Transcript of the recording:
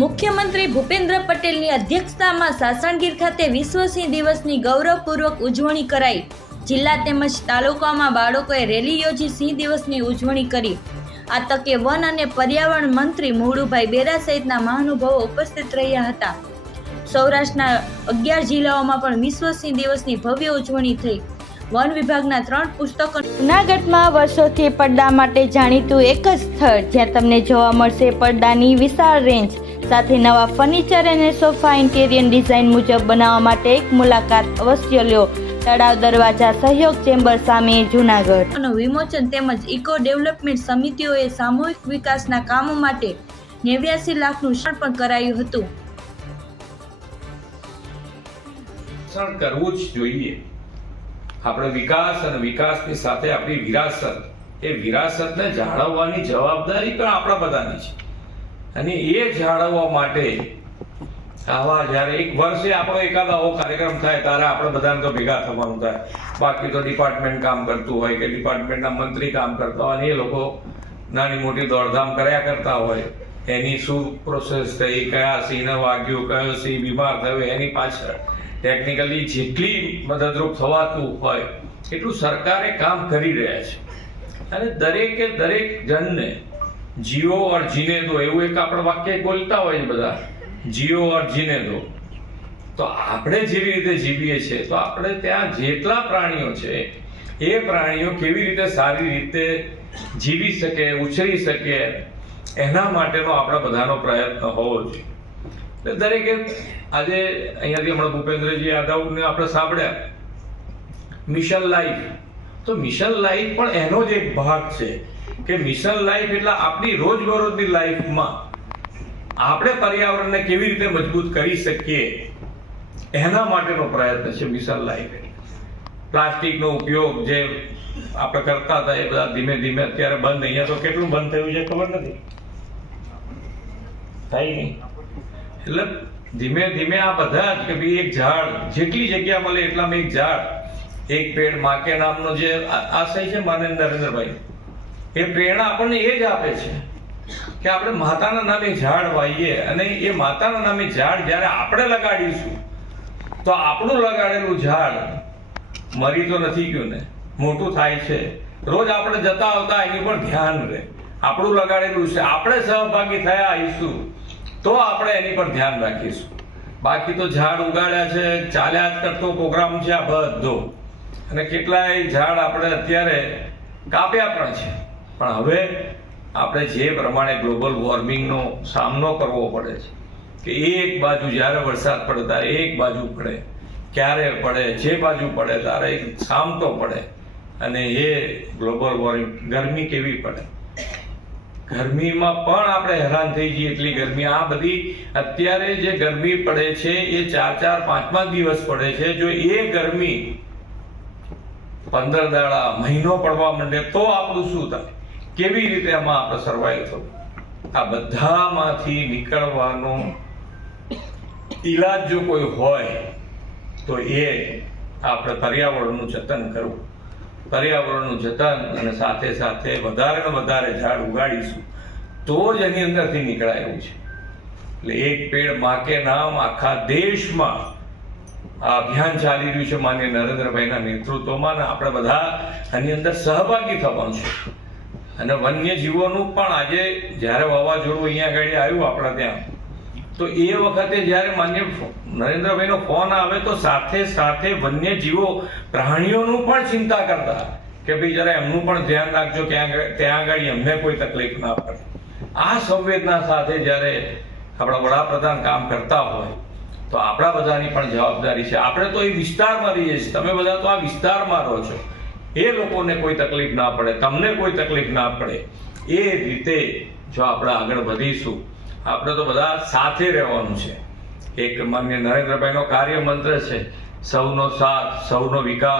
મુખ્યમંત્રી ભૂપેન્દ્ર પટેલની અધ્યક્ષતામાં સાસણગીર ખાતે વિશ્વ સિંહ દિવસની ગૌરવપૂર્વક ઉજવણી કરાઈ. જિલ્લા તેમજ તાલુકામાં બાળકોએ રેલી યોજી સિંહ દિવસની ઉજવણી કરી. આ તકે વન અને પર્યાવરણ મંત્રી મોડુભાઈ બેરા સહિતના મહાનુભાવો ઉપસ્થિત રહ્યા હતા. સૌરાષ્ટ્રના અગિયાર જિલ્લાઓમાં પણ વિશ્વ સિંહ દિવસની ભવ્ય ઉજવણી થઈ. વન વિભાગના ત્રણ પુસ્તકો જૂનાગઢમાં વર્ષોથી પડદા માટે જાણીતું એક જ સ્થળ જ્યાં તમને જોવા મળશે પડદાની વિશાળ રેન્જ સાથે નવા ફર્નિચર અને સોફા ઇન્ટેરિયર ડિઝાઇન મુજબ બનાવવા માટે એક મુલાકાત અવશ્ય લ્યો તળાવ દરવાજા સહયોગ ચેમ્બર સામે જૂનાગઢ. અને વિમોચન તેમજ ઇકો ડેવલપમેન્ટ સમિતિઓએ સામૂહિક વિકાસના કામો માટે નેવ્યાસી લાખનું ષણ પણ કરાયું હતું. શિક્ષણ કરવું જ જોઈએ. આપણે વિકાસ અને વિકાસની સાથે આપણી વિરાસત. એ વિરાસતને જાળવવાની જવાબદારી પણ આપણા બધાની છે. અને એ જાળવવા માટે આવા જ્યારે એક વર્ષે આપણો એકાદ આવો કાર્યક્રમ થાય, ત્યારે આપણે બધાને તો ભેગા થવાનું થાય. બાકી તો ડિપાર્ટમેન્ટ કામ કરતું હોય કે ડિપાર્ટમેન્ટના મંત્રી કામ કરતા હોય અને એ લોકો નાની મોટી દોડધામ કર્યા કરતા હોય, એની શું પ્રોસેસ થઈ, કયા સિંહને વાગ્યું, કયો સિંહ બીમાર થયો, એની પાછળ ટેકનિકલી જેટલી મદદરૂપ થવાતું હોય, એટલું સરકારે કામ કરી રહ્યા છે. અને દરેકે દરેક જણને જીઓ ઓર જીને દો, એવું એક આપણે વાક્ય બોલતા હોય ને બધા. જીઓ ઓર જીને દો. તો આપણે જેવી રીતે જીવીએ છીએ, તો આપણે ત્યાં જેટલા પ્રાણીઓ છે, એ પ્રાણીઓ કેવી રીતે સારી રીતે જીવી શકે, ઉછરી શકે, એના માટેનો આપણા બધાનો પ્રયત્ન હોવો જોઈએ. એટલે દરેકે આજે અહીંયાથી હમણાં ભૂપેન્દ્રજી યાદવને આપણે સાંભળ્યા. Mission life. તો મિશન લાઈફ પણ એનો જ એક ભાગ છે કે મિશન લાઈફ એટલે આપણી રોજબરોજની લાઈફમાં આપણે પર્યાવરણને કેવી રીતે મજબૂત કરી શકીએ એના માટેનો પ્રયત્ન છે મિશન લાઈફ પ્લાસ્ટિકનો ઉપયોગ જે આપણે કરતા હતા એ બધા ધીમે ધીમે અત્યારે બંધ અહીંયા તો કેટલું બંધ થયું છે ખબર નથી? થાય નહીં. એટલે ધીમે ધીમે આ બધા જ કે ભાઈ એક ઝાડ, જેટલી જગ્યા મળે એટલામાં એક ઝાડ. એક પેડ માકે નામનો જે આશય છે માનંદ નરેન્દ્રભાઈ, એ પ્રેરણા આપણને એ જ આપે છે કે આપણે માતાના નામે ઝાડ વાઈએ અને એ માતાના નામે ઝાડ જ્યારે આપણે લગાડીશું, તો આપણું લગાડેલું ઝાડ મરી તો નથી ગયું ને, મોટું થાય છે. રોજ આપણે જતા આવતા એની પર ધ્યાન રહે. આપણું લગાડેલું છે, આપણે સહભાગી થયા આવીશું, તો આપણે એની પર ધ્યાન રાખીશું. બાકી તો ઝાડ ઉગાડ્યા છે, ચાલ્યા જ કરતો પ્રોગ્રામ છે આ બધો. અને કેટલાય ઝાડ આપણે અત્યારે કાપ્યા પણ છે. પણ હવે આપણે જે પ્રમાણે ગ્લોબલ વોર્મિંગનો સામનો કરવો પડે છે કે એક બાજુ જ્યારે વરસાદ પડે ત્યારે એક બાજુ પડે, ક્યારે પડે, જે બાજુ પડે ત્યારે એક સામટો પડે અને એ ગ્લોબલ વોર્મિંગ, ગરમી કેવી પડે? ગરમીમાં પણ આપણે હેરાન થઈ જઈએ એટલી ગરમી. આ બધી અત્યારે જે ગરમી પડે છે એ ચાર ચાર પાંચ પાંચ દિવસ પડે છે. જો એ ગરમી પંદર દાડા મહિનો પડવા માંડે તો આપણું શું થાય? કેવી રીતે એમાં આપણે સર્વાઈવ થવું? આ બધામાંથી નીકળવાનો ઈલાજ જો કોઈ હોય, તો એ આપણે પર્યાવરણનું જતન કરવું. પર્યાવરણનું જતન અને સાથે સાથે વધારે ને વધારે ઝાડ ઉગાડીશું, તો જ એની અંદરથી નીકળાય એવું છે. એટલે એક પેડમાં કે નામ આખા દેશમાં અભિયાન ચાલી રહ્યું છે માન્ય નરેન્દ્રભાઈના નેતૃત્વમાં આપણે બધા આની અંદર સહભાગી થવાનું છે. અને વન્ય જીવોનું પણ આજે જ્યારે વાવાઝોડું અહીંયા આગળ આવ્યું આપણા ત્યાં, તો એ વખતે જ્યારે માન્ય નરેન્દ્રભાઈનો ફોન આવે તો સાથે સાથે વન્ય જીવો પ્રાણીઓનું પણ ચિંતા કરતા કે ભાઈ જરા એમનું પણ ધ્યાન રાખજો ક્યાં ત્યાં આગળ એમને કોઈ તકલીફ ના પડે. આ સંવેદના સાથે જ્યારે આપણા વડાપ્રધાન કામ કરતા હોય તો આપણા બધાની પણ જવાબદારી છે. આપણે તો એ વિસ્તારમાં રહીએ છીએ. તમે બધા તો આ વિસ્તારમાં રહો છો. એ લોકોને કોઈ તકલીફ ના પડે. તમને કોઈ તકલીફ ના પડે. એ રીતે જો આપણે આગળ વધીશું, આપણે તો બધા સાથે રહેવાનું છે. એક માન્ય નરેન્દ્રભાઈનો કાર્ય મંત્ર છે, સૌનો સાથ, સૌનો વિકાસ.